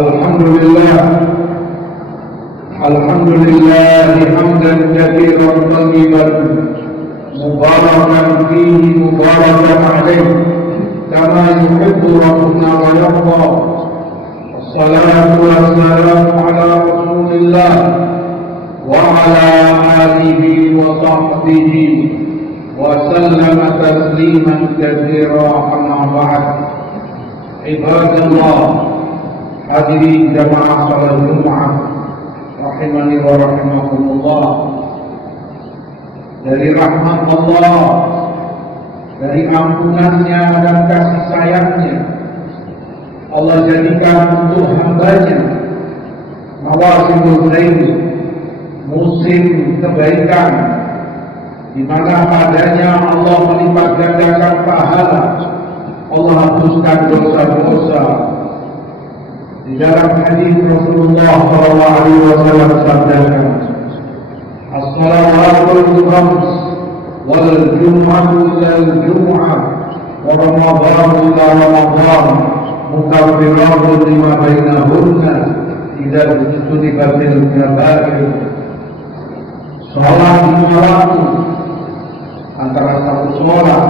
Alhamdulillah hamdan katsiran thayyiban mubarakan fihi mubarakan alaihi kama yuhibbu rabbuna wa yarda. Wassalatu wassalamu ala Rasulillah wa ala alihi wa sahbihi wa sallama tasliman katsiran, amma ba'd. Ibadallah, hadirin jamaah salat Jumat rahimani wa rahimakumullah. Dari rahmat Allah, dari ampunannya dan kasih sayangnya, Allah jadikan untuk hambanya mawasimul khair, musim kebaikan, di mana padanya Allah melipat gandakan pahala, Allah hapuskan dosa-dosa. Di dalam hadis Rasulullah SAW sabdakan, as-salawatul khams wal jum'atu ilal jum'ah wa ramadhan ila ramadhan mukaffiratun lima bainahunna idza ijtunibatil kabair. Salat lima waktu, antara satu sholat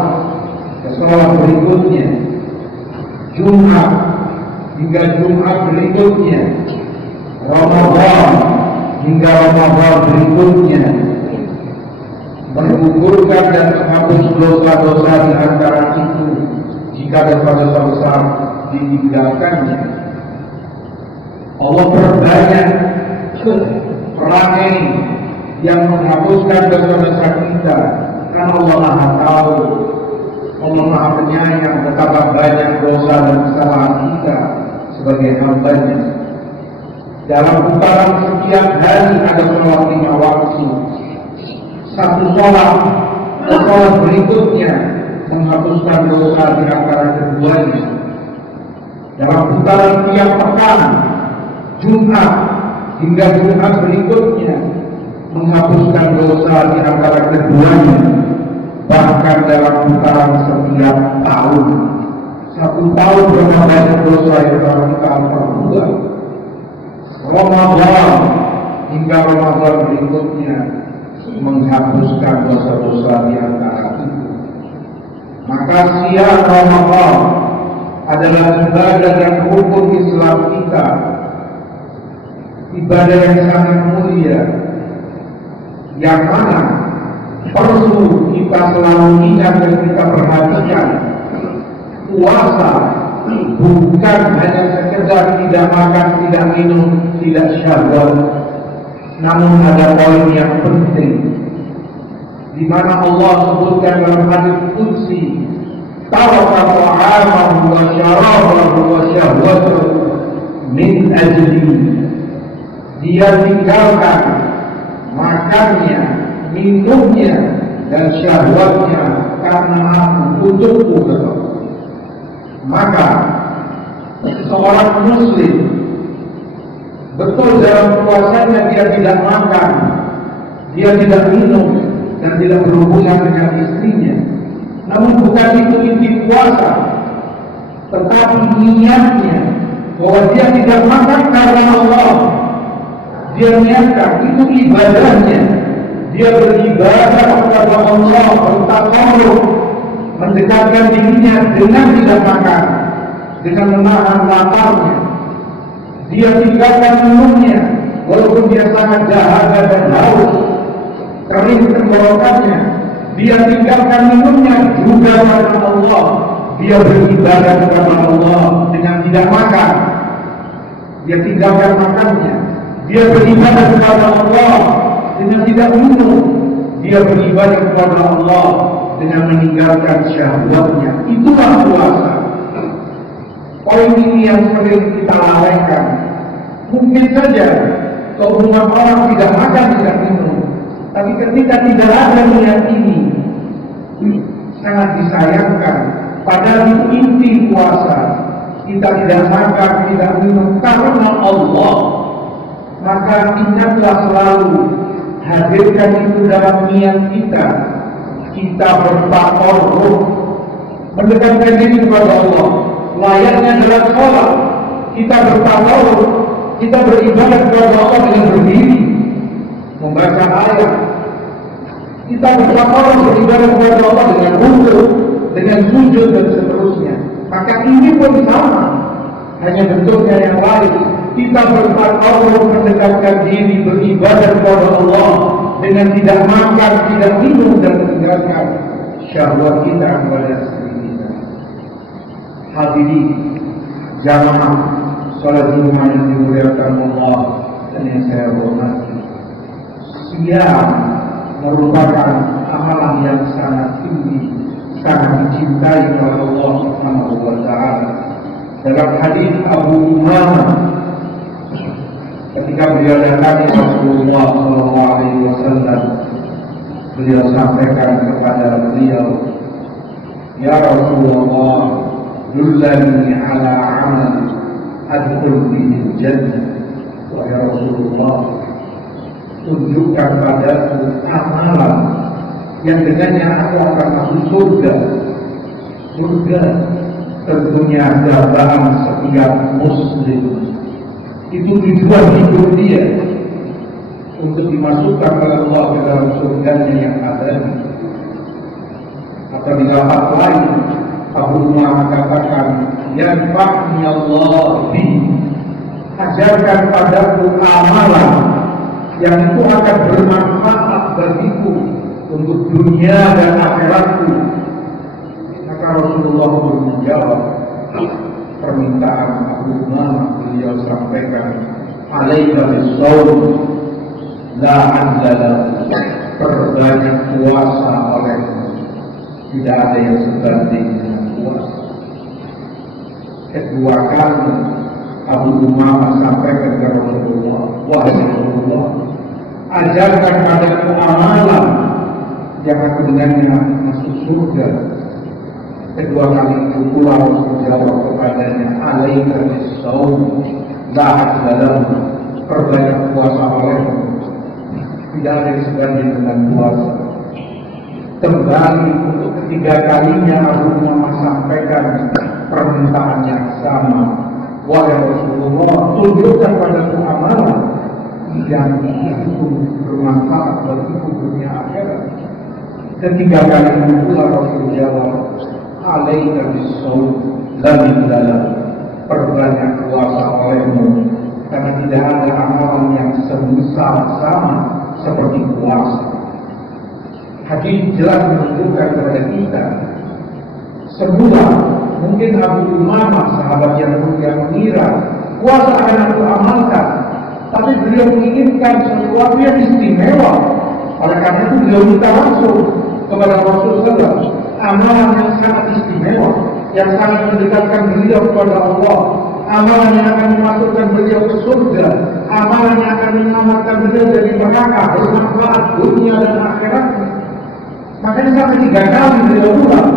ke sholat berikutnya, Jumat hingga Jumat berikutnya, Ramadan hingga Ramadan berikutnya, menggugurkan dan menghapus dosa-dosa di antara itu jika dosa-dosa besar ditinggalkannya. Allah perbanyak perangai yang menghapuskan dosa-dosa kita, karena Allah Maha tahu, Allah Maha penyayang betapa banyak dosa dan kesalahan kita sebagai hambanya. Dalam putaran setiap hari ada sholat 5 waktu. Satu sholat berikutnya menghapuskan dosa di antara keduanya. Dalam putaran tiap pekan, Jumat hingga Jumat berikutnya menghapuskan dosa di antara keduanya. Bahkan dalam putaran setiap tahun, satu tahun berapa banyak dosa yang telah kita perbuat. Ramadan hingga Ramadan berikutnya menghapuskan dosa-dosa di antara itu. Maka siang Ramadan adalah ibadah yang rukun Islam kita, ibadah yang sangat mulia, yang mana perlu kita selalu ingat dan kita perhatikan. Puasa bukan hanya sekedar tidak makan, tidak minum, tidak syahwat, namun ada poin yang penting, di mana Allah sebutkan dalam hadis qudsi, taraka ta'amahu wa syarabahu wa syahwatahu min ajli. Dia tinggalkan makannya, minumnya dan syahwatnya karena aku, untukku. Maka seorang muslim betul dalam puasanya dia tidak makan, dia tidak minum dan tidak berhubungan dengan istrinya. Namun bukan itu inti puasa, tetapi niatnya bahwa dia tidak makan karena Allah. Dia niatkan itu ibadahnya. Dia beribadah kepada Allah, bertakarruf, mendekatkan dirinya dengan tidak makan, dengan menahan laparnya. Dia tinggalkan minumnya, walaupun dia sangat dahaga dan haus, kering tenggorokannya. Dia tinggalkan minumnya juga karena Allah. Dia beribadah kepada Allah dengan tidak makan. Dia tinggalkan makannya. Dia beribadah kepada Allah dengan tidak minum. Dia beribadah kepada Allah dengan meninggalkan syahwatnya. Itulah puasa. Poin ini yang sering kita lalaikan. Mungkin saja seumur orang tidak makan, tidak minum, tapi ketika tidak ada niat ini, sangat disayangkan. Padahal itu inti puasa. Kita tidak makan, tidak minum karena Allah. Maka ingatlah selalu, hadirkan itu dalam niat kita. Kita bertakarruf, mendekatkan diri kepada Allah. Layaknya dalam sholat, kita bertawaf, kita beribadah kepada Allah dengan berdiri, membaca ayat. Kita bertawaf beribadah kepada Allah dengan rukuk, dengan sujud dan seterusnya. Maka ini pun sama, hanya bentuknya yang lain. Kita bertawaf mendekatkan diri beribadah kepada Allah dengan tidak makan, tidak minum dan meninggalkan syahwat kita kepada istri kita. Hadirin jamaah salat Jumat yang dimuliakan Allah dan yang saya hormati, siam merupakan amalan yang sangat tinggi, sangat dicintai oleh Allah Subhanahu wa Ta'ala. Dalam hadis Abu Umamah, ketika beliau datang Rasulullah Sallallahu Alaihi Wasallam, beliau sampaikan kepada beliau, "Ya Rasulullah, dullani ala amal adkhul bihi jannah." Wahai Rasulullah, tunjukkan padaku amalan yang dengannya aku akan masuk surga. Surga tentunya dambaan setiap muslim. Itu tujuan hidup dia, untuk dimasukkan oleh Allah ke dalam surganya yang ada. Atau di lafaz lain, Abu Umar katakan, "Yanfa'ni Allah bi." Ajarkan padaku amalan yang itu akan bermanfaat bagiku untuk dunia dan akhiratku. Maka Rasulullah pun menjawab permintaan Abu Umar. Beliau sampaikan, "Alaika bis-shaum la adla, perbanyak puasa olehmu, tidak ada yang sebanding dengan puasa." Kedua kali Abu Umar sampaikan kepada Rasulullah, "Wahai Rasulullah, ajarkan padaku amalan yang aku dengannya masuk surga." Kedua kali itu pula menjawab kepadanya, "Alaika bis-shaum la adla, perbanyak puasa olehmu, tidak ada yang sebanding dengan puasa." Kembali untuk ketiga kalinya Abu Umar sampaikan permintaan yang sama, "Wahai Rasulullah, tunjukkan padaku amalan yang itu bermanfaat bagiku dunia akhirat." Ketiga kali itu pula Rasul jawab, "Alaika bis-shaum la adla, perbanyak puasa olehmu, karena tidak ada amalan yang sebesar sama seperti puasa." Hadis jelas menunjukkan kepada kita, semula mungkin Abu Umamah sahabat yang mulia mengira puasa akan aku amalkan, tapi beliau menginginkan sesuatu yang istimewa. Oleh karena itu beliau minta langsung kepada Rasulullah amalan yang sangat istimewa, yang sangat mendekatkan beliau kepada Allah, amalan yang akan memasukkan beliau ke surga, amalan yang akan menyelamatkan beliau dari neraka, bermanfaat dunia dan akhiratnya. Makanya sampai 3 kali beliau ulang,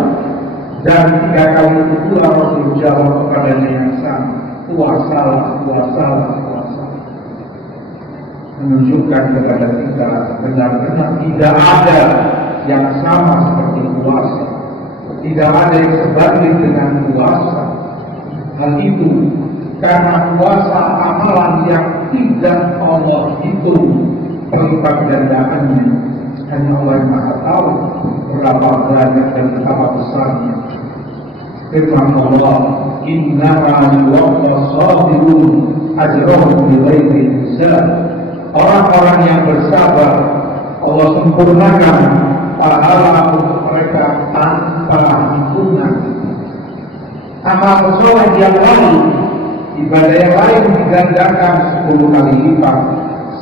dan 3 kali itu pula Rasul jawab kepadanya yang sama, "Puasalah, puasalah, puasalah." Menunjukkan kepada kita benar-benar tidak ada yang sama seperti puasa, tidak ada yang sebanding dengan puasa. Hal itu karena puasa amalan yang tidak Allah hitung berlipat gandaannya. Hanya Allah yang Maha tahu berapa banyak dan betapa besarnya. Firman Allah, "Innama yuwaffa sabirun ajrahum bighairi hisab." Orang-orang yang bersabar Allah sempurnakan pahala untuk mereka tanpa hitungan. Amal soleh yang lain, ibadah yang lain digandakan 10 kali lipat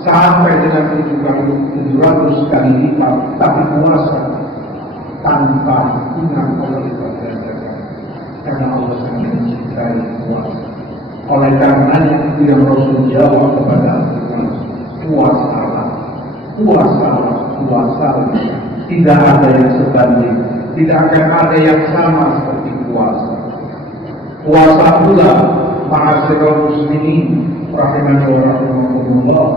sampai dengan 700 kali lipat, tapi puasa tanpa hitungan Allah digandakan, karena Allah sangat mencintai puasa. Oleh karenanya itu yang Rasul jawab kepada Al-Quran, "Puasalah, puasalah, puasalah." Tidak ada yang sebanding, tidak akan ada yang sama seperti puasa. Puasa pula, ma'asyiral muslimin rahimani wa rahimakumullah,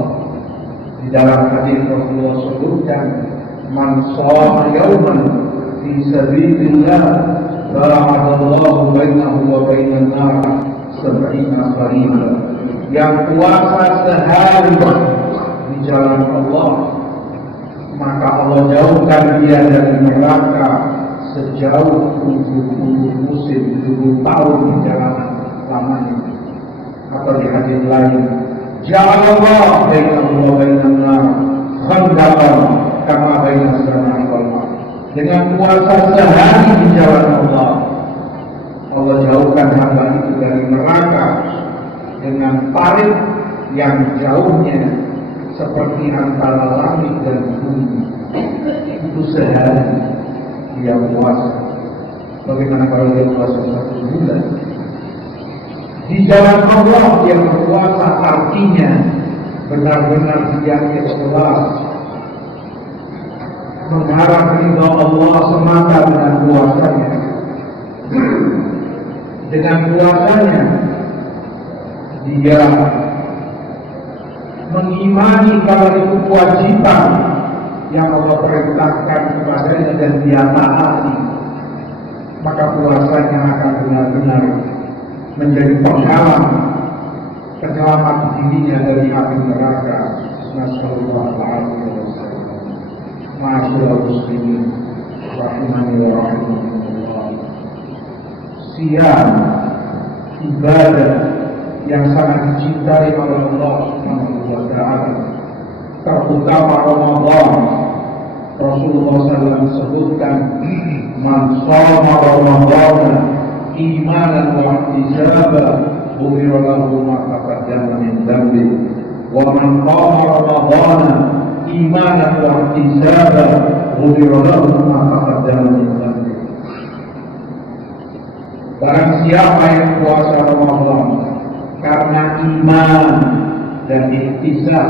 di dalam hadis Rasulullah sebutkan, "Man shoma yawman fi sabilillah ba'adallahu bainahu wa bainan nar sab'ina qariba, yang puasa sehari di jalan Allah, maka Allah jauhkan dia dari neraka sejauh 70 musim, 70 tahun perjalanan lamanya. Atau di hadis lain, ja'alallah bainahu wa bainan nar khandaqan kama bainas samai wal ardh. Dengan puasa sehari di jalan Allah, Allah jauhkan hamba itu dari neraka dengan parit yang jauhnya seperti antara langit dan bumi. Itu sehari dia puasa. Bagaimana kalau dia puasa 1 bulan? Di jalan Allah dia berpuasa, artinya benar-benar dia ikhlas mengharap ridha Allah semata dengan puasanya. Dengan puasanya dia mengimani kalau itu kewajiban yang Allah perintahkan kepadanya dan dia taati, maka puasanya akan benar-benar menjadi penghalang penyelamat dirinya dari api neraka. Nasallallahu alaihi wasallam. Ma'asyiral muslimin rahimani wa rahimakumullah. Siam, ibadah yang sangat dicintai oleh Allah Subhanahu wa taala, terutama Ramadan. Rasulullah SAW sebutkan, man shoma Ramadan imanan wa ihtisaban ghufira lahu ma taqaddama min dhanbi wa man qama Ramadan imanan wa ihtisaban ghufira lahu ma taqaddama min dhanbi. Barang siapa yang puasa Ramadan karena iman dan ihtisab,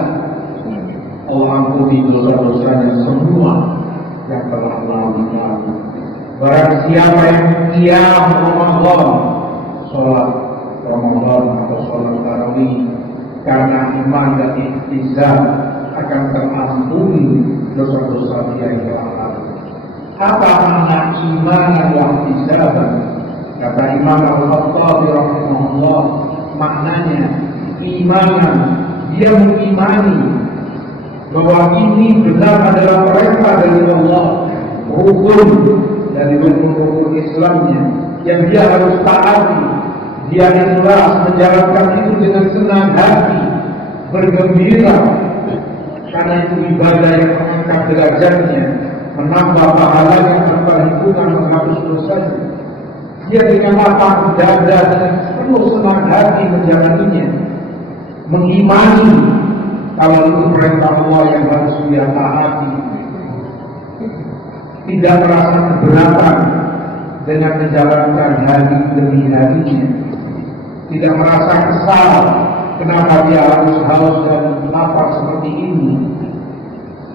Allah ampuni dosa-dosanya semua yang telah lalu. Barang siapa yang qiyam Ramadan, sholat Ramadan atau sholat tarawih karena iman dan ihtisab, akan terampuni dosa-dosa dia yang telah lalu. Apa makna iman dan ihtisab? Kata Imam Al-Khattabi rahimahullah, maknanya iman, dia mengimani bahwa ini benar adalah perintah dari Allah, rukun dari rukun Islamnya yang dia harus taati. Dia ikhlas menjalankan itu dengan senang hati, bergembira, karena itu ibadah yang mengangkat derajatnya, menambah pahalanya tanpa hitungan, menghapus dosanya. Dia dengan lapang dada dan penuh senang hati menjalaninya, mengimani kalau itu perintah Allah yang harus dia taati, tidak merasa keberatan dengan menjalankan hari demi harinya, tidak merasa kesal kenapa dia harus haus dan lapar seperti ini,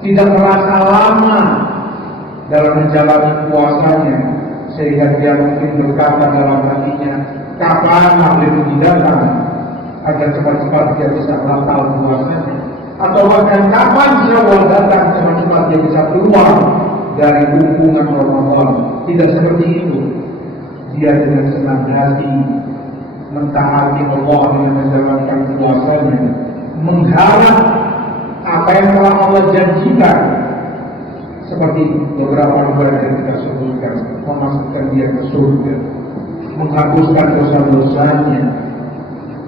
tidak merasa lama dalam menjalani puasanya sehingga dia mungkin berkata dalam hatinya, kapan maghrib datang agar cepat-cepat dia bisa batal puasanya, atau bahkan kapan Syawal datang cepat-cepat dia bisa keluar dari hubungan Ramadan. Tidak seperti itu. Dia dengan senang hati mentaati Allah dengan menjalankan puasanya, mengharap apa yang telah Allah janjikan, seperti beberapa ibadah yang kita sebutkan, memasukkan dia ke surga, menghapuskan dosa-dosanya,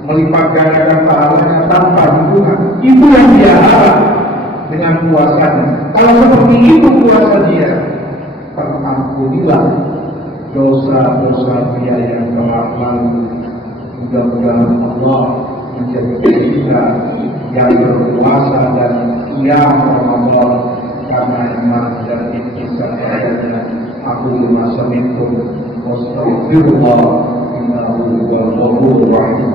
melipat gandakan pahalanya tanpa hitungan. Itu yang dia harap dengan puasanya. Kalau seperti itu puasa dia, terampunilah dosa-dosa dia yang telah lalu. Mudah-mudahan Allah menjadikan kita yang berpuasa dan qiyam Ramadan karena iman dan ihtisab ayatnya. Aku lima sami'tum wastaghfirullah innahu huwal ghafurur rahim.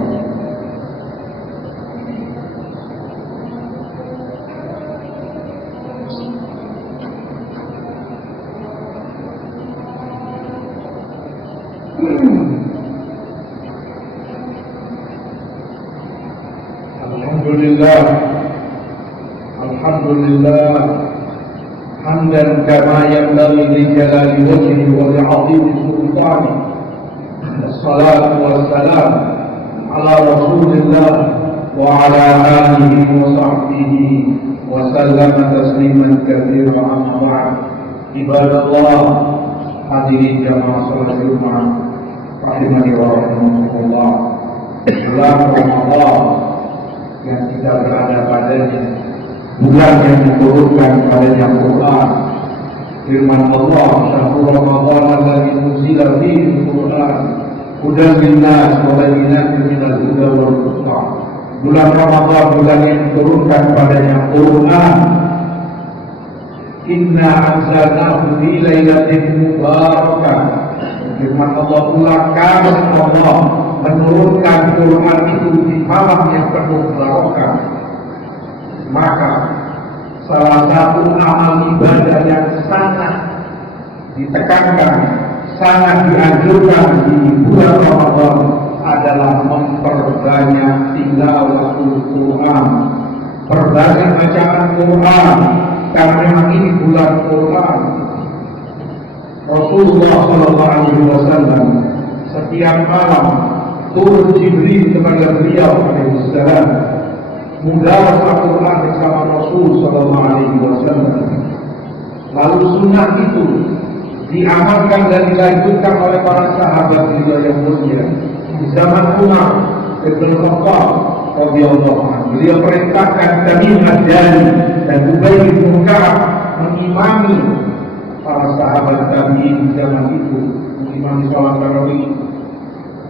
Alhamdulillah hamdan kama yanbaghi li jalali wajhihi wa li'azimi sultanihi. Wassalatu wassalam ala Rasulillah wa ala alihi wa sahbihi wa sallama tasliman katsiran amma ba'd. Ibadallah, hadirin jamaah salat Jumat rahimani wa rahimakumullah. Bulan Ramadan yang kita berada padanya, bulan yang diturunkan padanya Quran. Firman Allah, syahrul Ramadan alladzi unzila fihi al-Quran hudan lin-nas wa bayyinatin minal huda wal furqan. Bulan Ramadan, bulan yang diturunkan padanya Quran. Inna anzalnahu fi lailatin mubarakah. Firman Allah pula, kami Allah menurunkan Quran itu di malam yang penuh barokah. Maka salah satu amal ibadah yang sangat ditekankan, sangat dianjurkan di bulan Ramadan adalah memperbanyak tilawatul Quran, perbanyak bacaan Quran, karena memang ini bulan Quran. Rasulullah SAW setiap malam turun Jibril kepada beliau alaihissalam, mudaras Al-Quran bersama Rasul SAW. Lalu sunnah itu diamalkan dan dilanjutkan oleh para sahabat beliau yang mulia. Di zaman Umar bin Khattab radhiyallahu anhu, beliau perintahkan Tamim ad-Dari dan Ubay bin Ka'ab mengimami para sahabat tabi'in di zaman itu, mengimami salat tarawih.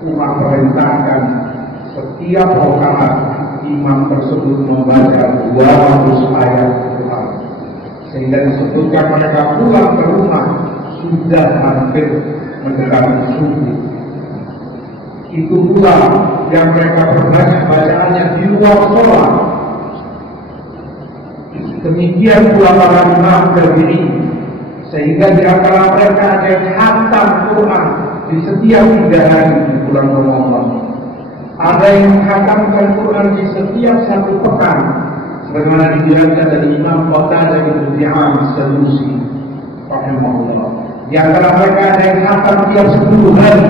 Umar perintahkan setiap rakaat imam tersebut membaca 200 ayat Quran, sehingga disebutkan mereka pulang ke rumah sudah hampir mendekati subuh. Itu pula yang mereka perbanyak bacaannya di luar sholat. Demikian pula para imam tabi'in, sehingga di antara mereka ada yang khatam Quran di setiap 3 hari di bulan Ramadan. Ada yang menghatamkan Quran di setiap 1 pekan, sebagaimana dijelaskan dari Imam Qatadah bin Di'am As-Sadusi rahimahullah. Di antara mereka ada yang khatam tiap 10 hari,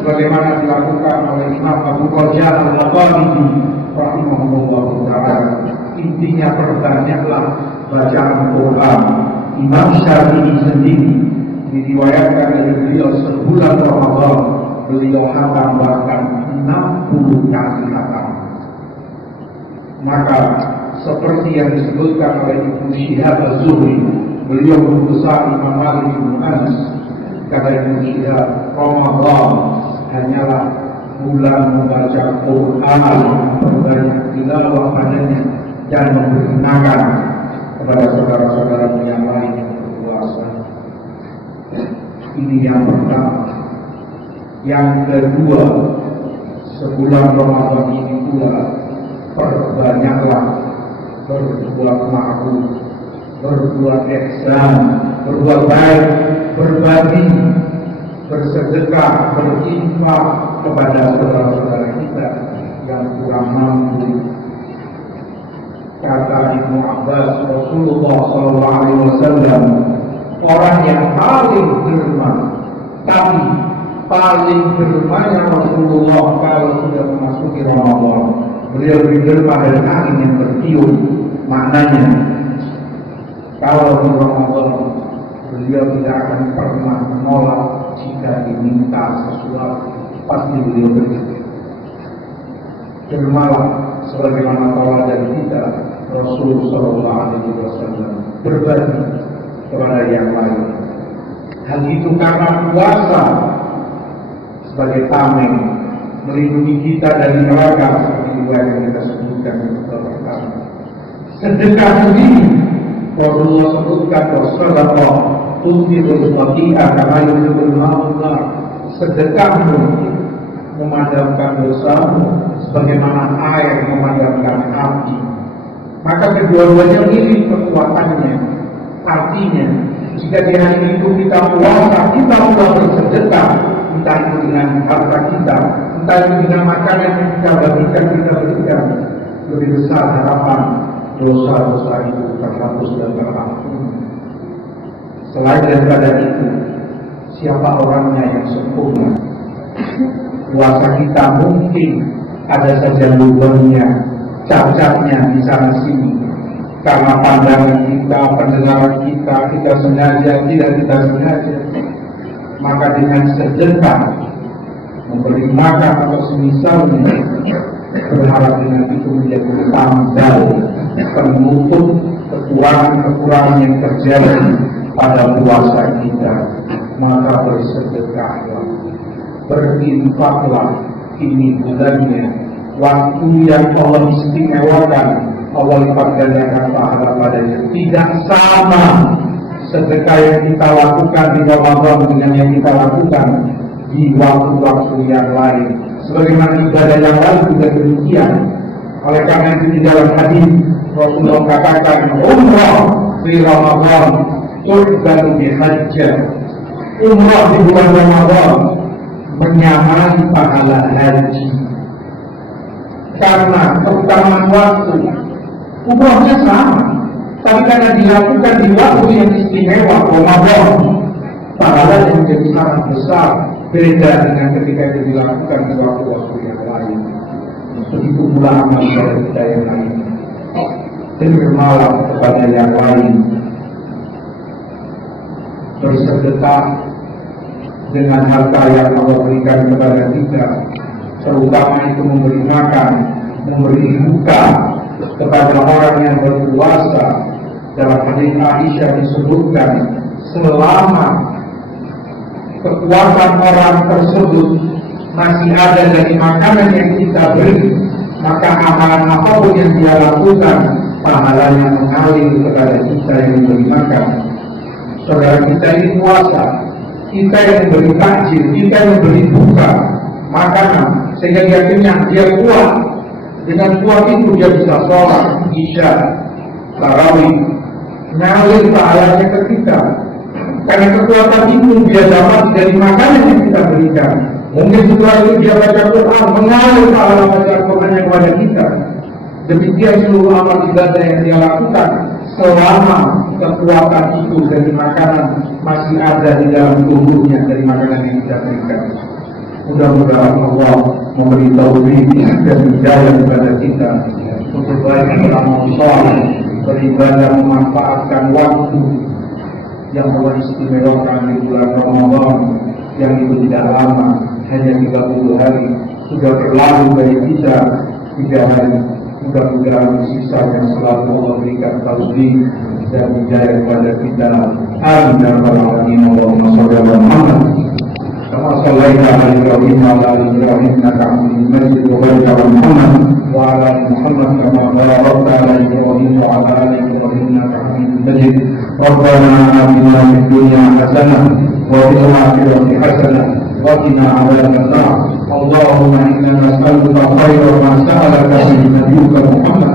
sebagaimana dilakukan oleh Imam Abu Qajar Al-Laqamidi rahimahullah ta'ala. Intinya perbanyaklah bacaan Quran. Imam Syafi'i sendiri diriwayatkan dari beliau sebulan Ramadan beliau hatam bahkan 60 kali hatam. Maka seperti yang disebutkan oleh Ibnu Syihab Az-Zuhri, beliau guru besar Imam Malik bin Anas, kata Ibnu Syihab, Ramadan hanyalah bulan membaca Quran, memperbanyak tilawah padanya dan memperkenalkan kepada saudara-saudara yang lain yang berpuasa. Ini yang pertama. Yang kedua, sebulan Ramadan ini pula perbanyaklah berbuat ma'ruf, berbuat ihsan, berbuat baik, berbagi, bersedekah, berinfak kepada saudara-saudara kita yang kurang mampu. Kata Ibnu Abbas, Rasulullah SAW, orang yang paling derma, tapi paling dermanya Rasulullah kalau sudah memasuki Ramadan. Beliau lebih derma dari angin yang bertiup. Maknanya, kalau di Ramadan beliau tidak akan pernah menolak jika diminta sesuatu, pasti beliau beri. Dermalah sebagaimana tauladan kita Rasulullah SAW berbagi kepada yang lain. Hal itu karena puasa sebagai tameng melindungi kita dari neraka, seperti yang kita sebutkan di pertama. Sedekah sendiri Rasulullah sebutkan Rasulullah tunjukul waqi'ah kama yudhibul ma'ullah. Sedekahmu memadamkan dosamu sebagaimana air memadamkan api. Maka kedua-duanya mirip kekuatannya. Artinya, jika di hari itu kita puasa, kita mulai bersedekah, entah itu dengan harta kita, entah itu dengan makanan yang kita bagikan, kita berikan, lebih besar harapan dosa-dosa itu terhapus dan terampuni. Selain daripada itu, siapa orangnya yang sempurna? Puasa kita mungkin ada saja lubangnya, cacatnya di sana sini. Karena pandangan kita, pendengaran kita, kita sengaja, tidak kita sengaja, maka dengan sedekah memberi makan atau semisalnya, berharap dengan itu menjadi tambal penutup kekurangan-kekurangan yang terjadi pada puasa kita. Maka bersedekahlah, berinfaklah, ini bulannya, waktu yang Allah istimewakan, Allah lipat gandakan pahala padanya. Tidak sama sedekah yang kita lakukan di Ramadan dengan yang kita lakukan di waktu-waktu yang lain. Sebagaimana ibadah yang lain juga demikian. Oleh karena itu di dalam hadis Rasulullah katakan, umrah di Ramadan turbanu bihajjah. Umrah di bulan Ramadan menyamai pahala haji. Karena keutamaan waktu, umrahnya sama, tapi karena dilakukan di waktu yang istimewa Ramadan, pahala yang menjadi sangat besar, beda dengan ketika itu dilakukan di waktu-waktu yang lain. Begitu pula amal ibadah kita yang lain. Bermalam kepada yang lain, bersedekah dengan harta yang Allah berikan kepada kita, terutama itu memberi makan, memberi buka kepada orang yang berpuasa. Dalam hadis Aisyah disebutkan, selama kekuatan orang tersebut masih ada dari makanan yang kita beri, maka amalan apapun yang dia lakukan, pahalanya mengalir kepada kita yang memberi makan. Saudara kita ini puasa, kita yang memberi takjil, kita yang memberi buka makanan, sehingga dia kenyang, dia kuat. Dengan kuat itu dia bisa sholat, isya, tarawih, mengalir pahalanya ke kita. Karena kekuatan itu dia dapat dari makanan yang kita berikan. Mungkin setelah itu dia baca Quran, mengalir pahala baca Quran yang kepada kita. Demikian seluruh amal ibadah yang dia lakukan, selama kekuatan itu dari makanan masih ada di dalam tubuhnya dari makanan yang kita berikan. Mudah-mudahan Allah memberi taufik dan hidayah kepada kita untuk baik beramal saleh, beribadah, memanfaatkan waktu yang Allah istimewakan di bulan Ramadan, yang itu tidak lama, hanya 30 hari. Sudah berlalu dari kita 3 hari. Mudah-mudahan sisa yang selalu Allah berikan taufik dan hidayah kepada kita. Amin ya rabbal alamin. Allahumma shalli ala Muhammad kama shallaita ala Ibrahim wa ala ali Ibrahim innaka Hamidum Majid, wa barik ala Muhammad wa ala ali Muhammad kama barakta ala Ibrahim wa ala ali Ibrahim innaka Hamidum Majid. Rabbana atina fid dunya hasanah wa fil akhirati hasanah wa qina adzaban nar. Allahumma inna nas'aluka khairan ma sa'alaka min nabiyyika Muhammad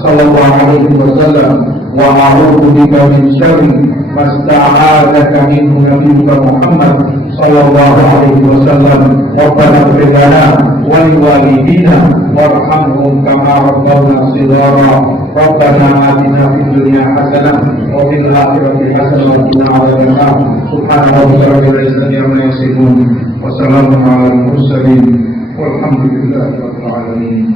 sallallahu alaihi wasallam wa a'udzu bika min syarri ma sta'adzaka minhu nabiyyuka Muhammad sallallahu alaihi wasallam. Rabbana ighfir lana wa liwalidina warhamhum kama rabbawna shighara. Rabbana atina fid dunya hasanah wa fil akhirati hasanah wa qina adzaban nar. Subhana rabbika rabbil izzati amma yasifun wa salamun alal mursalin walhamdulillahi rabbil alamin.